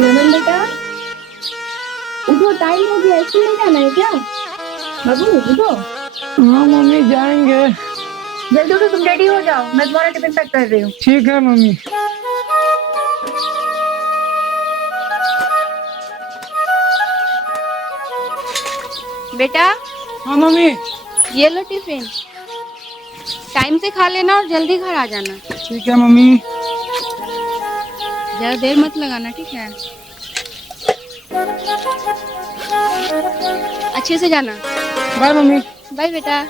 नमन बेटा, उठो, टाइम हो गया, स्कूल नहीं जाना है क्या? बाबू उठो। हाँ मम्मी जाएंगे। जल्दी उठो, तुम रेडी हो जाओ, मैं तुम्हारा टिफिन पैक कर रही हूँ। ठीक है मम्मी। बेटा, हाँ मम्मी। ये लो टिफिन। टाइम से खा लेना और जल्दी घर आ जाना। ठीक है मम्मी। ज्यादा देर मत लगाना, ठीक है? अच्छे से जाना। Bye mummy. बाय बेटा।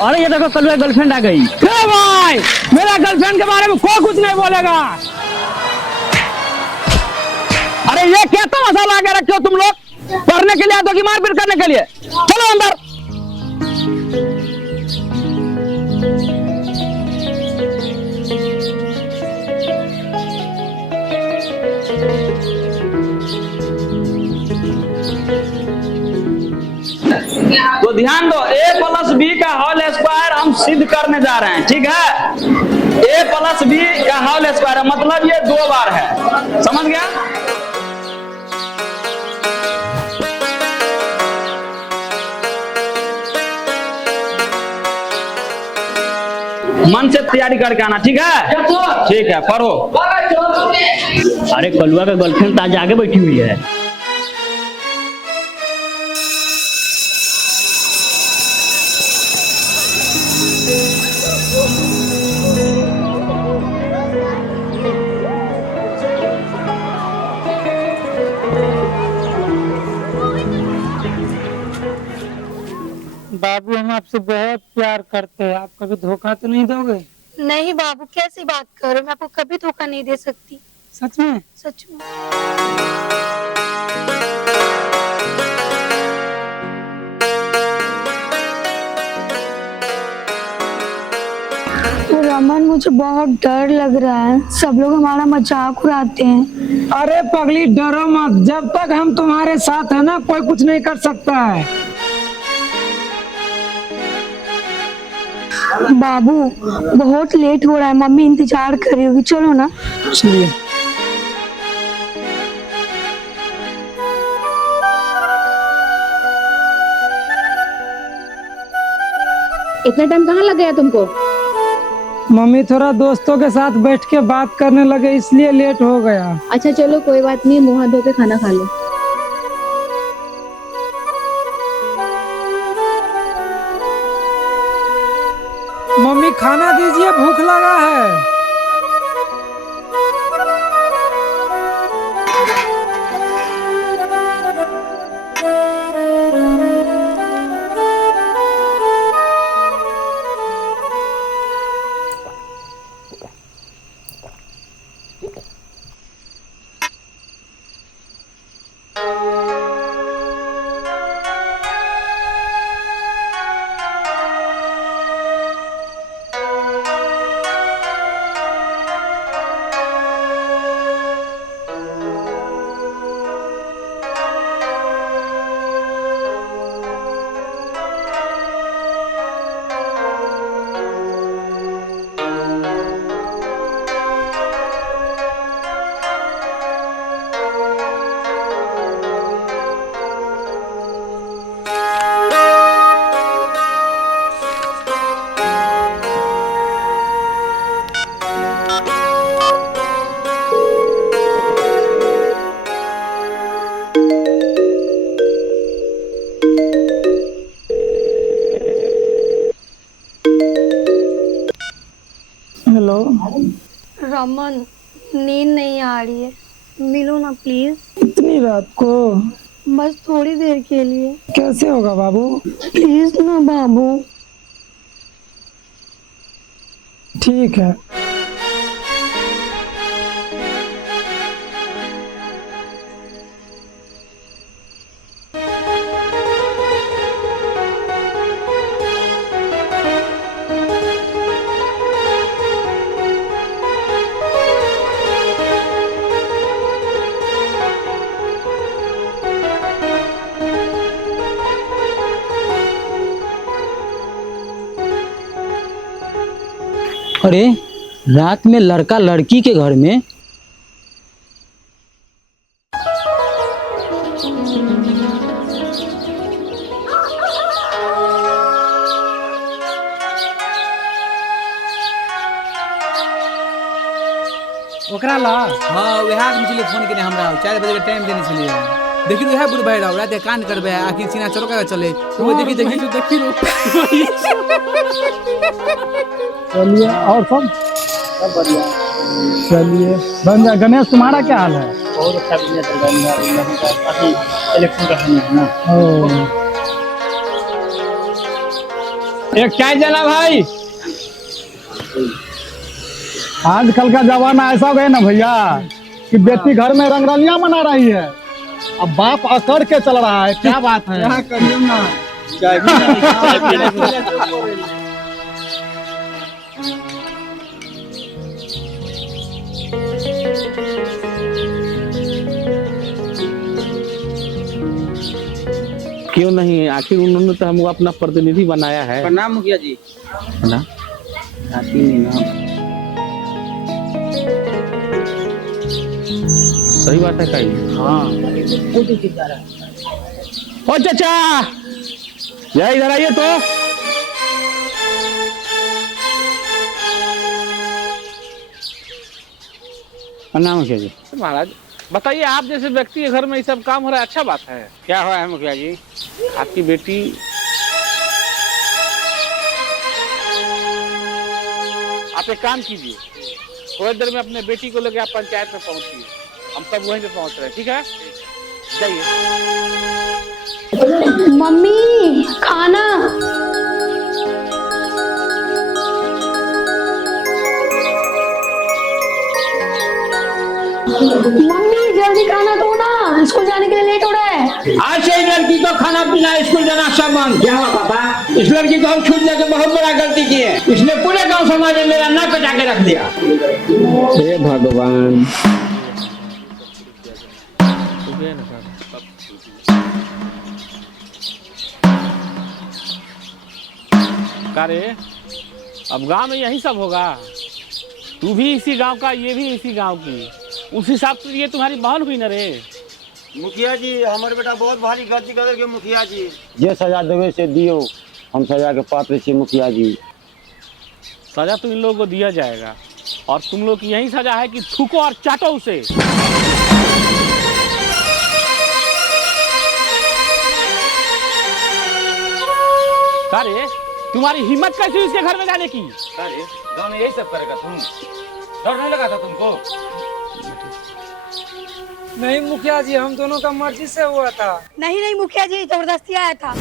अरे ये देखो कल गर्लफ्रेंड आ गई। क्या भाई, मेरा गर्लफ्रेंड के बारे में कोई कुछ नहीं बोलेगा। अरे ये क्या तमाशा ला के रखे हो तुम लोग? पढ़ने के लिए आए तो कि मारपीट करने के लिए? चलो अंदर। तो ध्यान दो, a+b का होल स्क्वायर हम सिद्ध करने जा रहे हैं, ठीक है? a+b का होल स्क्वायर मतलब ये 2 बार है, समझ गया? मन से तैयारी करके आना, ठीक है? ठीक है, पढ़ो। अरे कलुआ का गर्लफ्रेंड तो आज आगे बैठी हुई है। बाबू हम आपसे बहुत प्यार करते हैं, आप कभी धोखा तो नहीं दोगे? नहीं बाबू, कैसी बात कर रहे हो? मैं आपको कभी धोखा नहीं दे सकती। सच में? सच में। रमन, मुझे बहुत डर लग रहा है, सब लोग हमारा मजाक उड़ाते हैं। अरे पगली डरो मत, जब तक हम तुम्हारे साथ है ना कोई कुछ नहीं कर सकता है। बाबू बहुत लेट हो रहा है, मम्मी इंतजार कर रही होगी, चलो ना। चलिए। इतना टाइम कहाँ लग गया तुमको? मम्मी थोड़ा दोस्तों के साथ बैठ के बात करने लगे इसलिए लेट हो गया। अच्छा चलो कोई बात नहीं, मुंह हाथ धो के खाना खा लो। मम्मी खाना दीजिए, भूख लगा है। हेलो रमन, नींद नहीं आ रही है, मिलो ना प्लीज। इतनी रात को? बस थोड़ी देर के लिए। कैसे होगा बाबू? प्लीज ना बाबू। ठीक है। अरे रात में लड़का लड़की के घर में? ओकरा ला हाँ वह मुझे फोन के हमरा 4 बजे के टाइम देने छलिए। देखी तो है बुढ़ भाई रहा रात कान करबे आखिर सीना चौका चले तो वो देखी देखी देखी रो। चलिए और सब बढ़िया। चलिए बंदा गणेश तुम्हारा क्या हाल है? बहुत अच्छा बिजनेस चल रहा है काफी इलेक्शन का समय है ना। एक चाय देना भाई। आजकल का जमाना ऐसा हो गया ना भैया कि बेटी घर में रंगरलियां मना रही है, अब बाप अकड़ के चल रहा है। क्या बात है? क्या करिए ना चाय क्यों नहीं, आखिर उन्होंने तो हमको अपना प्रतिनिधि बनाया है। प्रणाम मुखिया जी। ना सही बात है कहीं। हाँ ओ चाचा जरा इधर आइए तो। प्रणाम मुखिया जी। महाराज बताइए, आप जैसे व्यक्ति के घर में ये सब काम हो रहा है, अच्छा बात है। क्या हुआ है मुखिया जी? आपकी बेटी आप एक काम कीजिए, थोड़ी देर में अपने बेटी को लेकर आप पंचायत में पहुंचिए, हम सब वहीं पे पहुंच रहे हैं। ठीक है, जाइए। मम्मी खाना। मम्मी जल्दी खाना दो ना, स्कूल जाने के लिए लेट हो रहा है। आज से इस लड़की को खाना पीना स्कूल जाना सब बंद। क्या हुआ पापा? इस लड़की को हम छूट देकर बहुत बड़ा गलती की है। इसने पूरे गांव समाज में मेरा नाक कटा के रख दिया। हे भगवान। अरे अब गांव में यही सब होगा। तू भी इसी गांव का, ये भी इसी गांव की, उस हिसाब से ये तुम्हारी बहन हुई न रे। मुखिया जी हमारे बेटा बहुत भारी गलती कर के मुखिया जी। जे सजा देवे से दियो, हम सजा के पात्र छी मुखिया जी। सजा तो इन लोगों को दिया जाएगा, और तुम लोग की यही सजा है कि थूको और चाटो उसे। अरे तुम्हारी हिम्मत कैसी हुई इसके घर में जाने की? अरे गांव में यही सब करेगा तुम? डर नहीं लगा था तुमको? नहीं मुखिया जी, हम दोनों का मर्जी से हुआ था। नहीं नहीं मुखिया जी, जबरदस्ती आया था।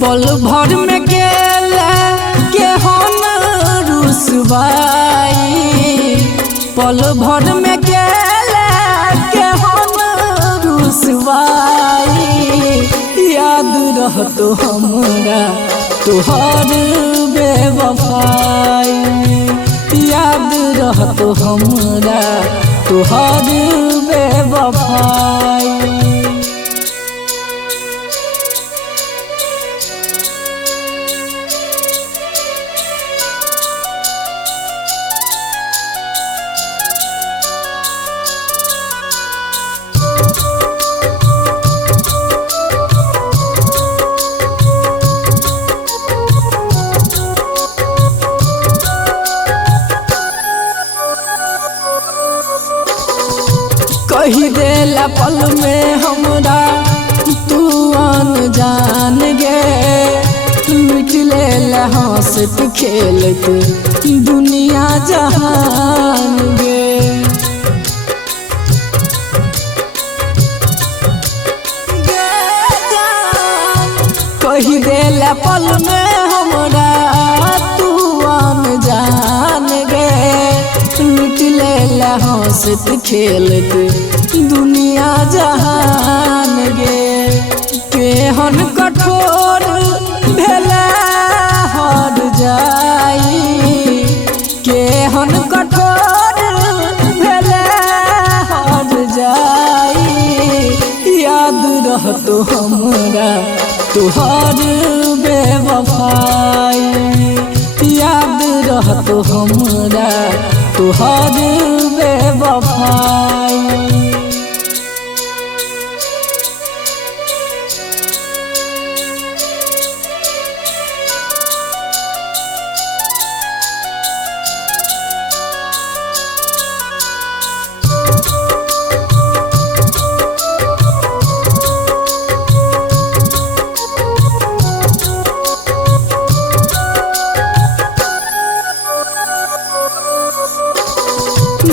पल भर में गेले के हम रुसवाई, पल भर में गेले के हम रुसवाई। याद रह तो हमरा तुहर बेवफाई, याद रह तो हमरा तुहर बेवफाई। कही देला पल में हमरा तू अनजान गे, मिट लेला हंसत खेलत दुनिया जहान गे। कही देला पल में हमरा ले हंसत खेलत दुनिया जहान गे केहन कठोर भेले हर जाई केहन कठोर भेले हर जाई याद रहतो हमरा तुहर बेवफाई याद रहतो हमरा तुहर बेवफाई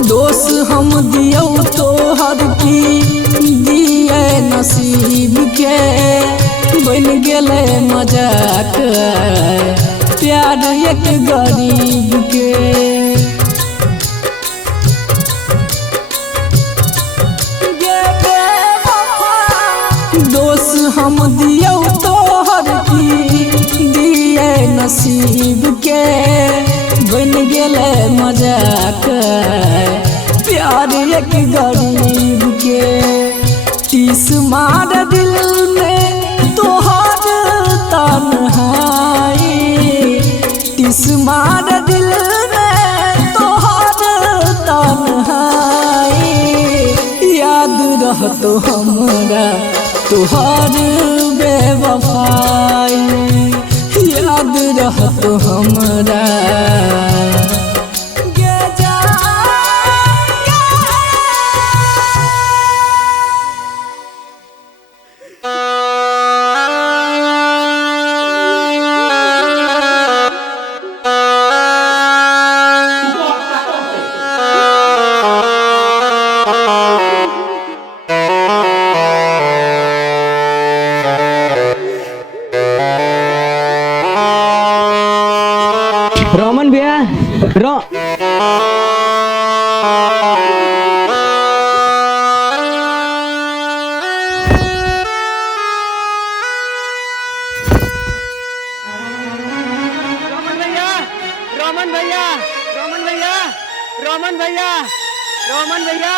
दोष हम दियो तोहर की दिए नसीब के बन गेले मजाक प्यार एक गरीब के दोष हम दियो तोहर की दिए नसीब के बन गेले मजाक प्यार एक गरीब के टीस मार दिल में तोहर तन्हाई टीस मार दिल में तोहर तन्हाई याद रहतो हमरा तोहर बेवफाई याद रहतो हमरा रमन भैया रोमन भैया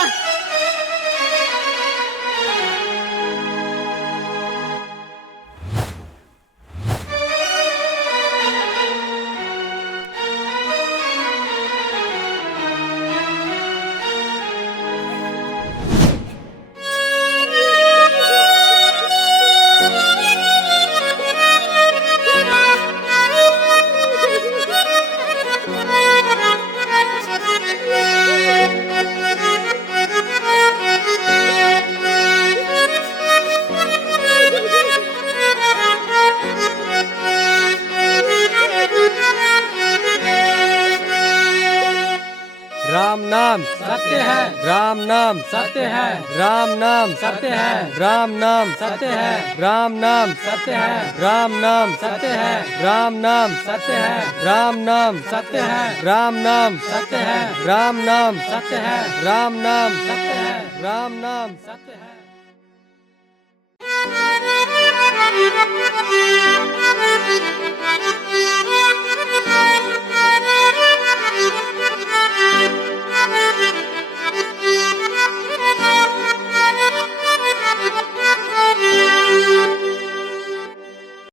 राम नाम सत्य है, राम नाम सत्य है, राम नाम सत्य है, राम नाम सत्य है, राम नाम सत्य है, राम नाम सत्य है, राम नाम सत्य है, राम नाम सत्य है, राम नाम सत्य है, राम नाम सत्य है, राम नाम सत्य है, राम नाम सत्य है।